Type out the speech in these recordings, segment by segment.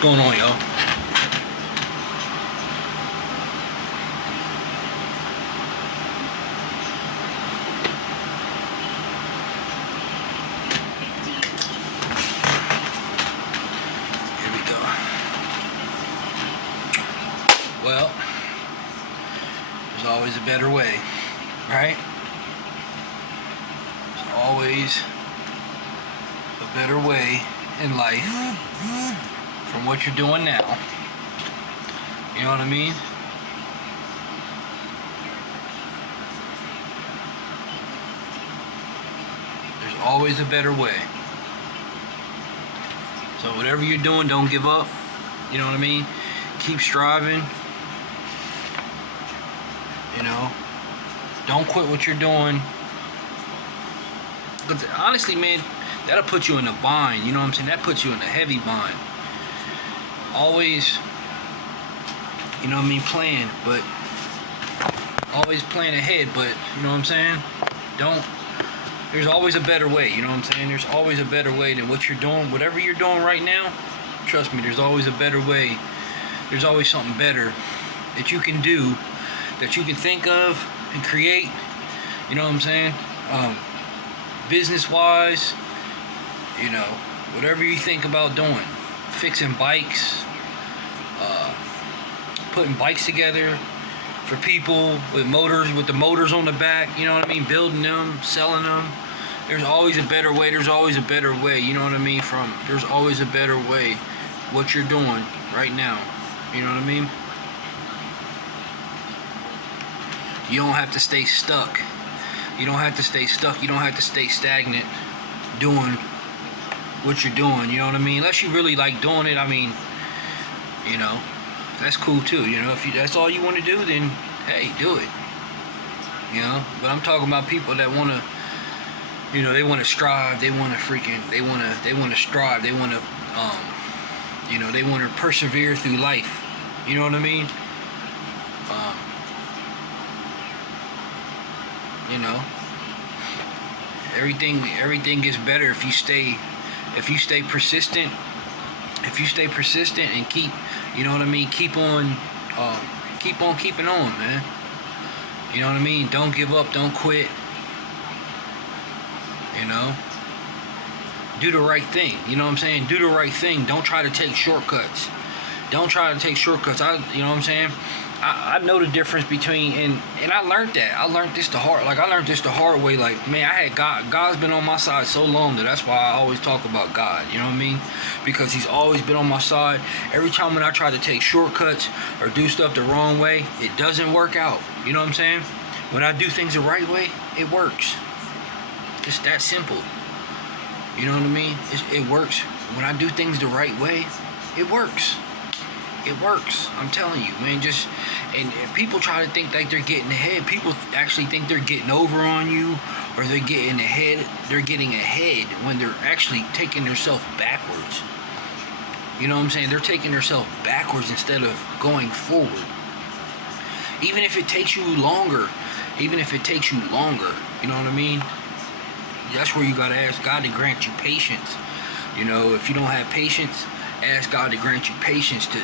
going on, y'all? Here we go. Well, there's always a better way, right? There's always a better way in life from what you're doing now. You know what I mean? There's always a better way. So whatever you're doing, don't give up. You know what I mean? Keep striving. You know, don't quit what you're doing. Because honestly, man, that'll put you in a bind. You know what I'm saying? That puts you in a heavy bind. Always, you know what I mean, plan, but always plan ahead, but you know what I'm saying? There's always a better way, you know what I'm saying? There's always a better way than what you're doing. Whatever you're doing right now, trust me, there's always a better way. There's always something better that you can do, that you can think of and create, you know what I'm saying? Business-wise, you know, whatever you think about doing, fixing bikes, putting bikes together for people with motors, with the motors on the back, you know what I mean, building them, selling them. There's always a better way. There's always a better way, you know what I mean? There's always a better way. What you're doing right now, you know what I mean? You don't have to stay stuck. You don't have to stay stuck. You don't have to stay stagnant doing what you're doing, you know what I mean? Unless you really like doing it, I mean, you know, that's cool too, you know. If that's all you want to do, then hey, do it, you know. But I'm talking about people that want to, you know, they want to strive, they want to strive, they want to you know, they want to persevere through life, you know what I mean? You know, everything gets better if you stay persistent. If you stay persistent and keep, you know what I mean, keep on keeping on, man. You know what I mean? Don't give up, don't quit. You know? Do the right thing. You know what I'm saying? Do the right thing. Don't try to take shortcuts. Don't try to take shortcuts. You know what I'm saying? I know the difference between, and I learned that. I learned this the hard way. Like, man, I had God's been on my side so long that's why I always talk about God. You know what I mean? Because he's always been on my side. Every time when I try to take shortcuts or do stuff the wrong way, it doesn't work out. You know what I'm saying? When I do things the right way, it works. It's that simple. You know what I mean? It works. When I do things the right way, it works. It works. I'm telling you, man. And people try to think like they're getting ahead. People actually think they're getting over on you, or they're getting ahead. They're getting ahead when they're actually taking themselves backwards. You know what I'm saying? They're taking themselves backwards instead of going forward. Even if it takes you longer. You know what I mean? That's where you gotta ask God to grant you patience. You know, if you don't have patience, ask God to grant you patience to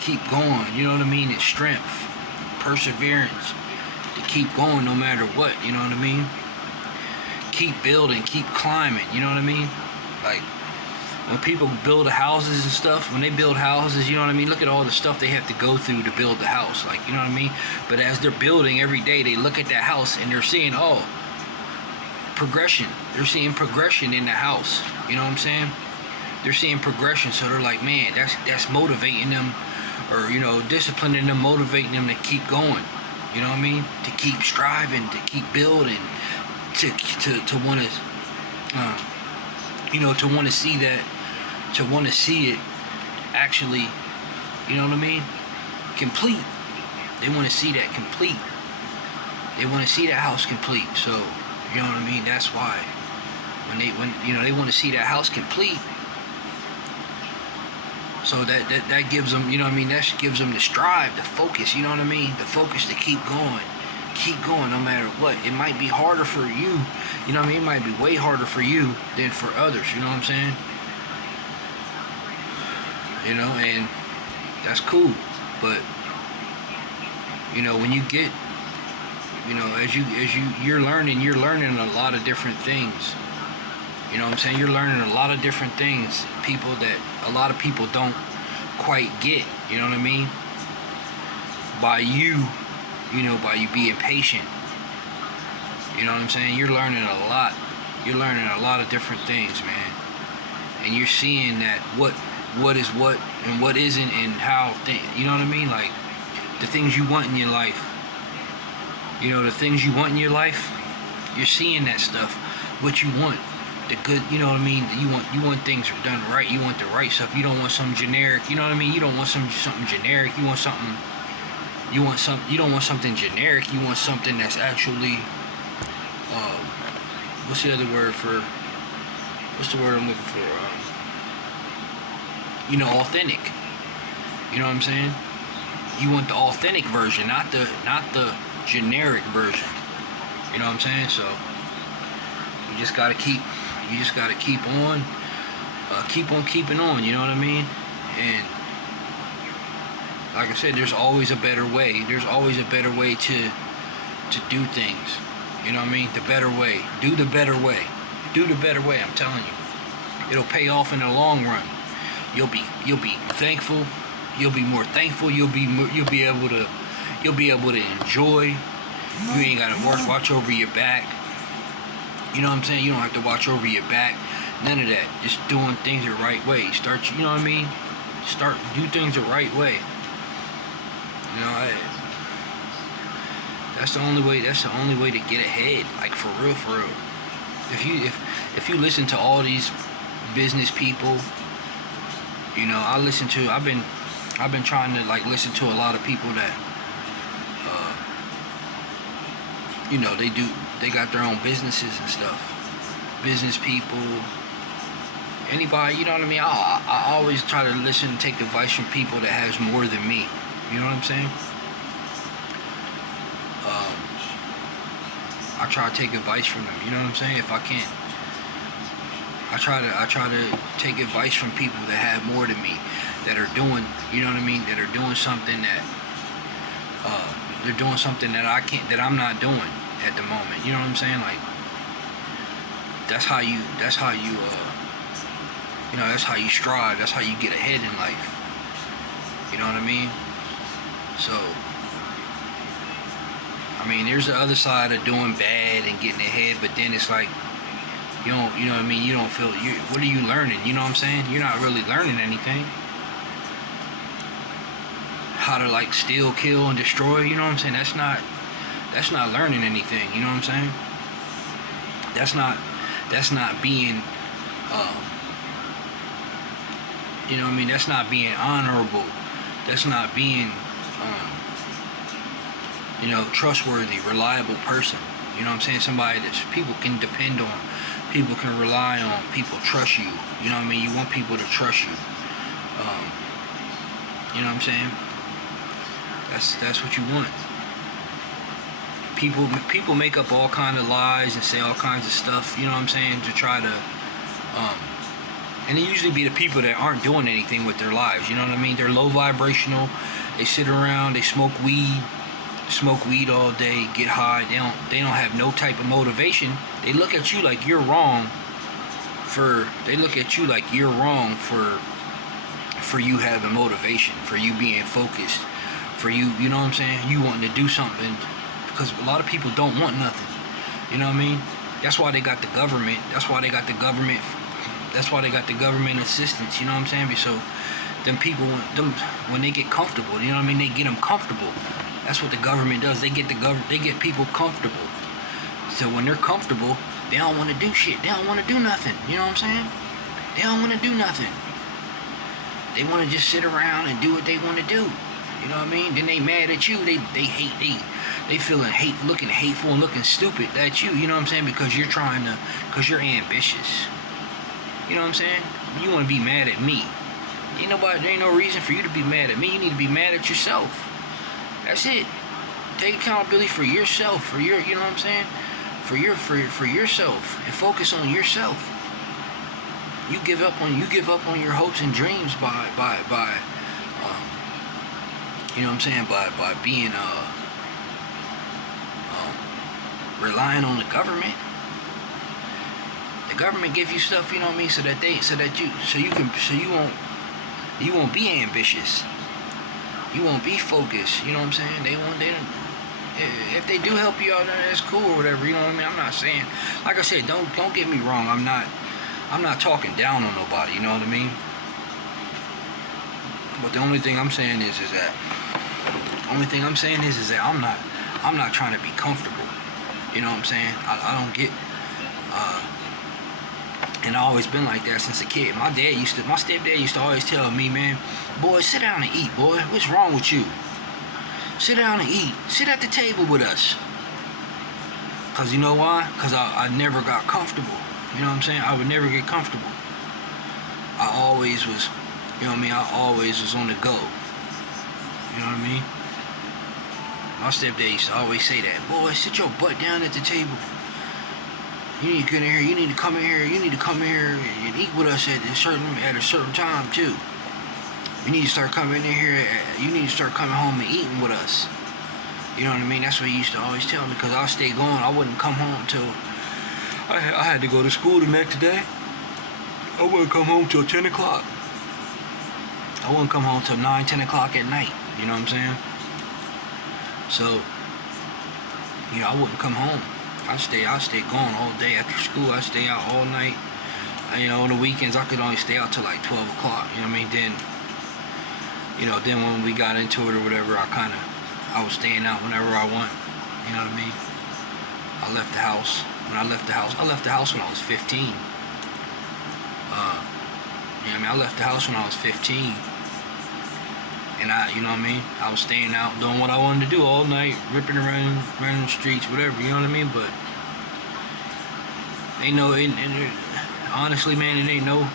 keep going, you know what I mean? And strength, perseverance, to keep going no matter what, you know what I mean? Keep building, keep climbing, you know what I mean? Like, when people build houses and stuff, when they build houses, you know what I mean? Look at all the stuff they have to go through to build the house, like, you know what I mean? But as they're building every day, they look at that house and they're seeing, progression. They're seeing progression in the house, you know what I'm saying? They're seeing progression, so they're like, man, that's motivating them, or, you know, disciplining them, motivating them to keep going. You know what I mean? To keep striving, to keep building, to want to, you know, to want to see that, to want to see it actually, you know what I mean? Complete. They want to see that complete. They want to see that house complete. So, you know what I mean? That's why when you know, they want to see that house complete. So that gives them, you know what I mean, that gives them the strive, the focus, you know what I mean? The focus to keep going no matter what. It might be harder for you, you know what I mean? It might be way harder for you than for others, you know what I'm saying? you know, and that's cool. But when you get, as you're learning a lot of different things. You know what I'm saying? You're learning a lot of different things, people that a lot of people don't quite get, you know what I mean? By you being patient. You know what I'm saying? You're learning a lot. You're learning a lot of different things, man. And you're seeing that what is what and what isn't, and how you know what I mean? Like the things you want in your life. The things you want in your life, you're seeing that stuff. What you want. The good, you know what I mean? You want things done right. You want the right stuff. You don't want some generic, you know what I mean? You don't want something generic. You don't want something generic. You want something that's actually what's the other word for, what's the word I'm looking for? Authentic. You know what I'm saying? You want the authentic version, not the generic version. You know what I'm saying? So you just gotta keep on keeping on. You know what I mean? And like I said, there's always a better way. There's always a better way to do things. You know what I mean? The better way. Do the better way. Do the better way. I'm telling you, it'll pay off in the long run. You'll be thankful. You'll be more thankful. You'll be able to enjoy. You ain't gotta watch over your back. You know what I'm saying? You don't have to watch over your back. None of that. Just doing things the right way. You know what I mean? Do things the right way. That's the only way. That's the only way to get ahead. Like for real. If you listen to all these business people, I've been trying to like listen to a lot of people that they got their own businesses and stuff. Business people, anybody, you know what I mean? I always try to listen and take advice from people that has more than me. You know what I'm saying? I try to take advice from them. You know what I'm saying? If I can, I try to take advice from people that have more than me, that are doing, you know what I mean? That are doing something that they're doing something that I'm not doing at the moment. You know what I'm saying? Like that's how you strive. That's how you get ahead in life. You know what I mean? So there's the other side of doing bad and getting ahead, but then it's like you know what I mean? You don't feel what are you learning? You know what I'm saying? You're not really learning anything. How to like steal, kill, and destroy, you know what I'm saying? That's not learning anything, you know what I'm saying? That's not being you know what I mean? That's not being honorable. That's not being trustworthy, reliable person. You know what I'm saying? Somebody that people can depend on, people can rely on, people trust you. You know what I mean? You want people to trust you. You know what I'm saying? That's what you want. People make up all kind of lies and say all kinds of stuff, you know what I'm saying, to try to and it usually be the people that aren't doing anything with their lives, you know what I mean? They're low vibrational, they sit around, they smoke weed all day, get high, they don't have no type of motivation. They look at you like you're wrong for you having motivation, for you being focused, for you know what I'm saying, you wanting to do something, because a lot of people don't want nothing. You know what I mean? That's why they got the government. That's why they got the government assistance. You know what I'm saying? So them people, when they get comfortable, you know what I mean? They get them comfortable. That's what the government does. They get people comfortable. So when they're comfortable, they don't want to do shit. They don't want to do nothing. You know what I'm saying? They don't want to do nothing. They want to just sit around and do what they want to do. You know what I mean? Then they mad at you. They hate. They feeling looking hateful and looking stupid at you. You know what I'm saying? Because you're ambitious. You know what I'm saying? You want to be mad at me. There ain't no reason for you to be mad at me. You need to be mad at yourself. That's it. Take accountability for yourself, you know what I'm saying? For yourself, and focus on yourself. you give up on your hopes and dreams by you know what I'm saying, by being relying on the government. The government give you stuff, you know what I mean, so you won't be ambitious. You won't be focused, you know what I'm saying? If they do help you out, that's cool or whatever, you know what I mean? I'm not saying, like I said, don't get me wrong, I'm not talking down on nobody, you know what I mean? But the only thing I'm saying is that I'm not trying to be comfortable. You know what I'm saying? I don't get and I always been like that since a kid. My stepdad used to always tell me, man, boy, sit down and eat, boy. What's wrong with you? Sit down and eat. Sit at the table with us. Cause you know why? Cause I never got comfortable. You know what I'm saying? I would never get comfortable. I always was, you know what I mean? I always was on the go. You know what I mean? My stepdad used to always say that, boy, sit your butt down at the table. You need to get in here. You need to come in here. You need to come in here and eat with us at a certain time too. You need to start coming in here. You need to start coming home and eating with us. You know what I mean? That's what he used to always tell me. Cause I'll stay going. I wouldn't come home till I had to go to school the next day. I wouldn't come home till 10 o'clock. I wouldn't come home till 9, 10 o'clock at night. You know what I'm saying? So, you know, I wouldn't come home. I'd stay going all day after school. I'd stay out all night. You know, on the weekends, I could only stay out till like 12 o'clock. You know what I mean? Then when we got into it or whatever, I was staying out whenever I want. You know what I mean? I left the house. When I left the house when I was 15. You know what I mean? I left the house when I was 15. And you know what I mean? I was staying out doing what I wanted to do all night, ripping around, running the streets, whatever, you know what I mean? But honestly, man, it ain't no,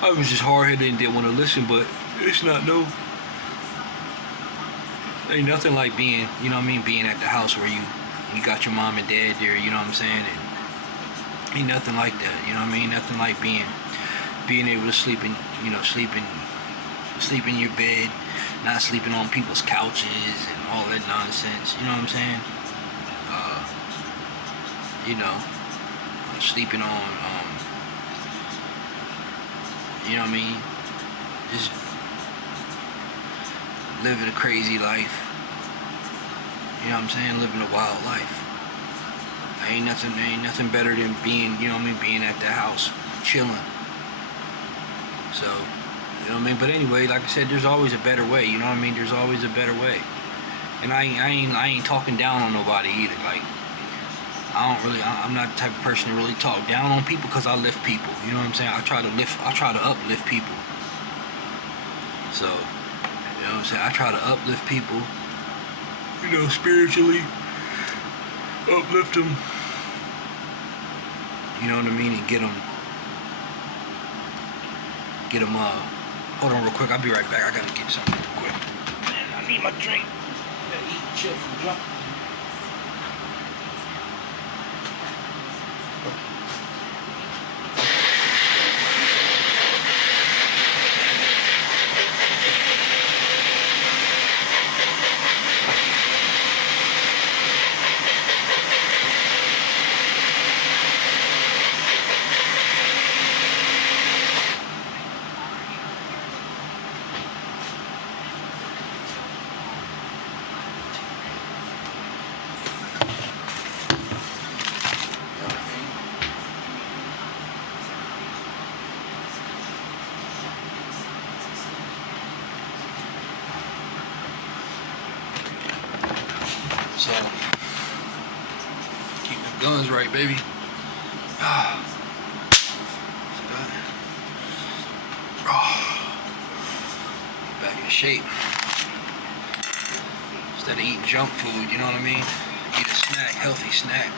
I was just hard-headed and didn't want to listen, but it's not ain't nothing like being, you know what I mean, being at the house where you got your mom and dad there, you know what I'm saying? And ain't nothing like that, you know what I mean? Nothing like being able to sleep in your bed, not sleeping on people's couches and all that nonsense, you know what I'm saying? Sleeping on, you know what I mean? Just living a crazy life, you know what I'm saying? Living a wild life. Ain't nothing better than being, you know what I mean, being at the house, chilling. So, you know what I mean? But anyway, like I said, there's always a better way, you know what I mean? There's always a better way. And I ain't talking down on nobody either. Like, I'm not the type of person to really talk down on people because I lift people, you know what I'm saying? I try to uplift people. So, you know what I'm saying? I try to uplift people, you know, spiritually, uplift them, you know what I mean? And get them, hold on real quick, I'll be right back. I gotta get something real quick. Man, I need my drink. I gotta eat chips and junk. So, keep the guns right, baby. Back in shape. Instead of eating junk food, you know what I mean? Eat a snack, healthy snack.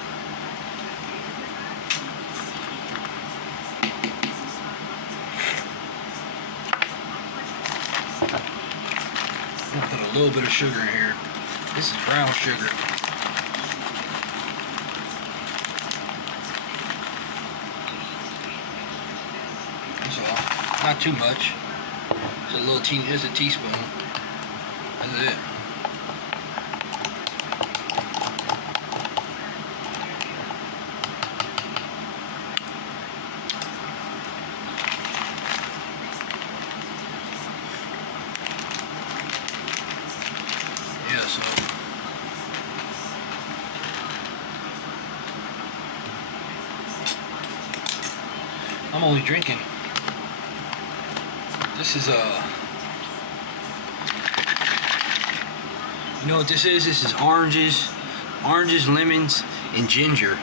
I'm gonna put a little bit of sugar in here. This is brown sugar. That's all. Not too much. It's a teaspoon. That's it. Yeah, so I'm only drinking. This is you know what this is? This is oranges, lemons, and ginger.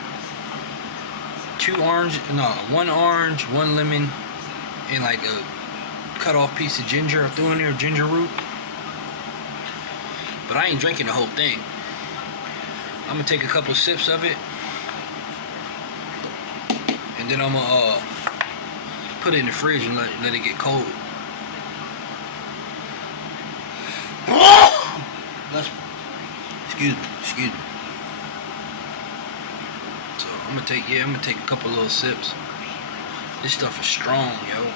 One orange, one lemon, and like a cut off piece of ginger I threw in there, ginger root. But I ain't drinking the whole thing. I'm gonna take a couple sips of it, and then I'm gonna put it in the fridge and let it get cold. Excuse me. So I'm gonna take a couple little sips. This stuff is strong, yo.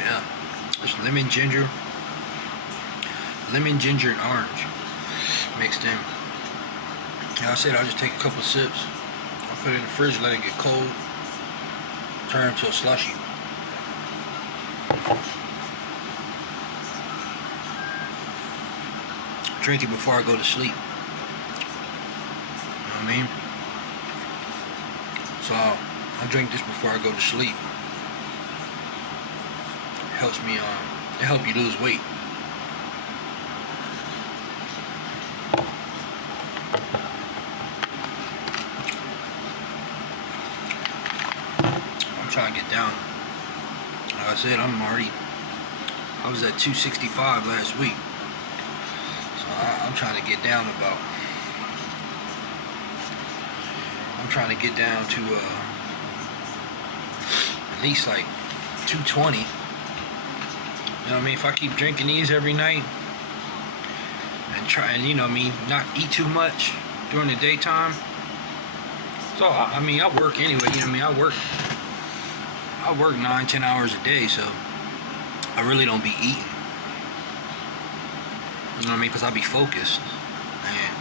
Yeah, there's lemon, ginger, and orange mixed in. Like I said, I'll just take a couple sips. I'll put it in the fridge, let it get cold, turn it to a slushy. Drink it before I go to sleep. You know what I mean? So I'll drink this before I go to sleep. It helps me, it helps you lose weight. I'm trying to get down. Like I said, I was at 265 last week. So I'm trying to get down about, I'm trying to get down to at least like 220. You know what I mean? If I keep drinking these every night and try and, you know what I mean, not eat too much during the daytime. So I mean, I work anyway, you know what I mean? I work 9-10 hours a day, so I really don't be eating. You know what I mean? Because I be focused, and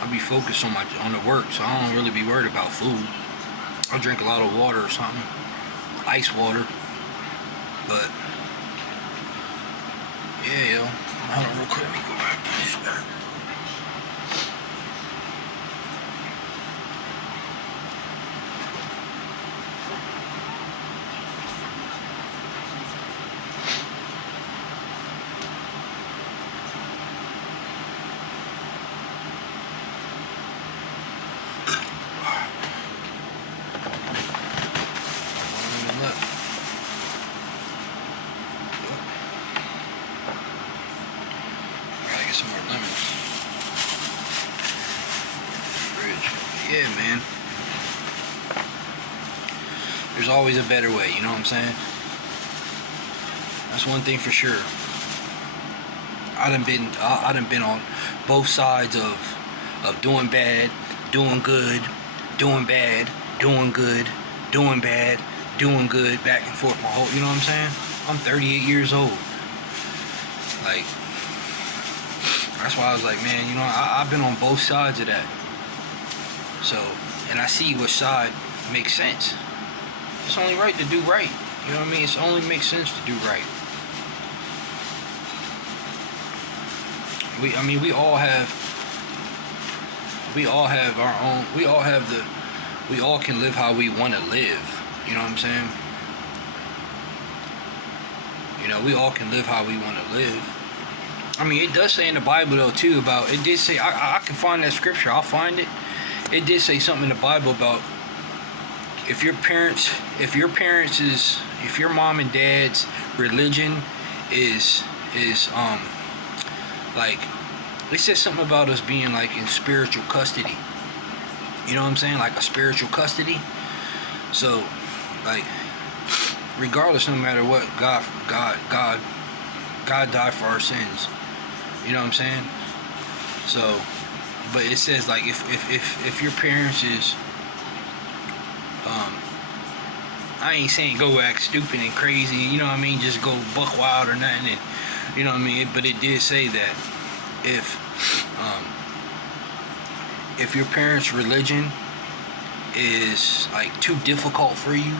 I be focused on the work, so I don't really be worried about food. I drink a lot of water or something, ice water. But yeah, yo, hold on real quick. Let me go back to this back. Some more lemons. Fridge. Yeah, man. There's always a better way, you know what I'm saying? That's one thing for sure. I done been on both sides of doing bad, doing good, doing bad, doing good, doing bad, doing good, back and forth my whole, you know what I'm saying? I'm 38 years old. Like, that's why I was like, man, you know, I've been on both sides of that. So, and I see which side makes sense. It's only right to do right. You know what I mean? It only makes sense to do right. We all have our own, we all can live how we want to live. You know what I'm saying? You know, we all can live how we want to live. I mean, it does say in the Bible though too about, it did say, I can find that scripture, I'll find it. It did say something in the Bible about if your mom and dad's religion is like, it says something about us being like in spiritual custody. You know what I'm saying? Like a spiritual custody. So, like, regardless, no matter what, God died for our sins. You You know what I'm saying? So, but it says like if your parents is, I ain't saying go act stupid and crazy, you know what I mean, just go buck wild or nothing, and you know what I mean, but it did say that if your parents' religion is like too difficult for you,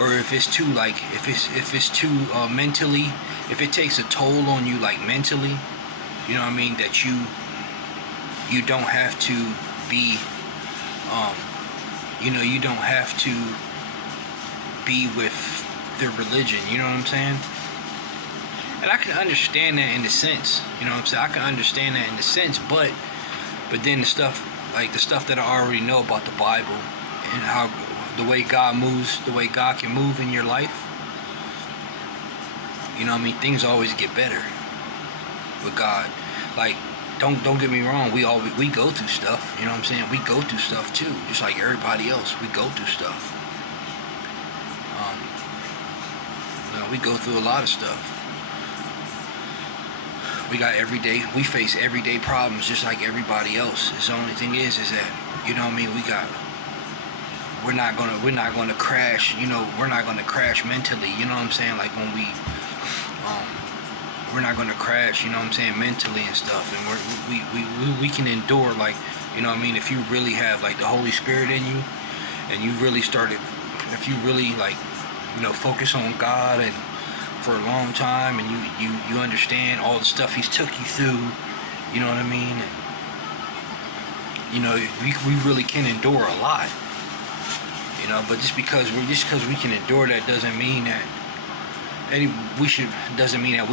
or if it's too like if it's too mentally, if it takes a toll on you like mentally, you know what I mean, that you don't have to be you don't have to be with their religion, you know what I'm saying? And I can understand that in the sense, you know what I'm saying? I can understand that in the sense, but then the stuff that I already know about the Bible and how the way God moves, the way God can move in your life, you know what I mean? Things always get better with God. Like, don't get me wrong, we go through stuff, you know what I'm saying? We go through stuff too, just like everybody else. We go through stuff. We go through a lot of stuff. We face everyday problems just like everybody else. The only thing is that, you know what I mean, we're not gonna crash, you know, we're not gonna crash mentally, you know what I'm saying? Like when we're not gonna crash, you know what I'm saying, mentally and stuff, and we can endure, like, you know what I mean, if you really have like the Holy Spirit in you, and you really if you really like, you know, focus on God and for a long time, and you understand all the stuff He's took you through, you know what I mean, and, you know, we really can endure a lot, you know, but just because we can endure that doesn't mean that we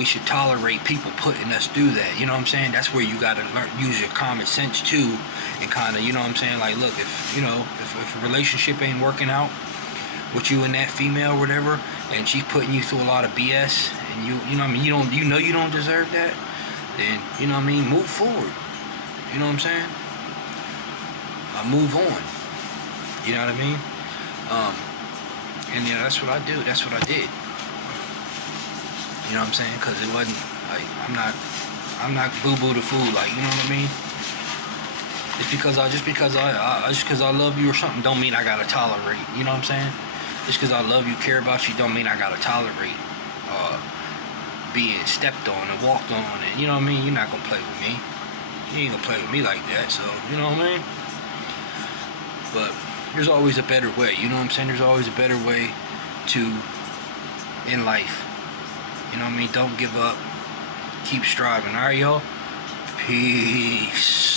should tolerate people putting us through that, you know what I'm saying? That's where you gotta use your common sense too, and kind of, you know what I'm saying, like, look, if a relationship ain't working out with you and that female or whatever, and she's putting you through a lot of BS, and you know what I mean, you don't deserve that, then, you know what I mean, move forward, you know what I'm saying? Move on, you know what I mean? And yeah, that's what I do. That's what I did. You know what I'm saying? Because it wasn't like I'm not boo-boo the fool. Like, you know what I mean? Just because I love you or something don't mean I gotta tolerate. You know what I'm saying? Just because I love you, care about you, don't mean I gotta tolerate being stepped on and walked on. And you know what I mean? You're not gonna play with me. You ain't gonna play with me like that. So you know what I mean? But there's always a better way. You know what I'm saying? There's always a better way in life. You know what I mean? Don't give up. Keep striving. Alright, y'all? Peace.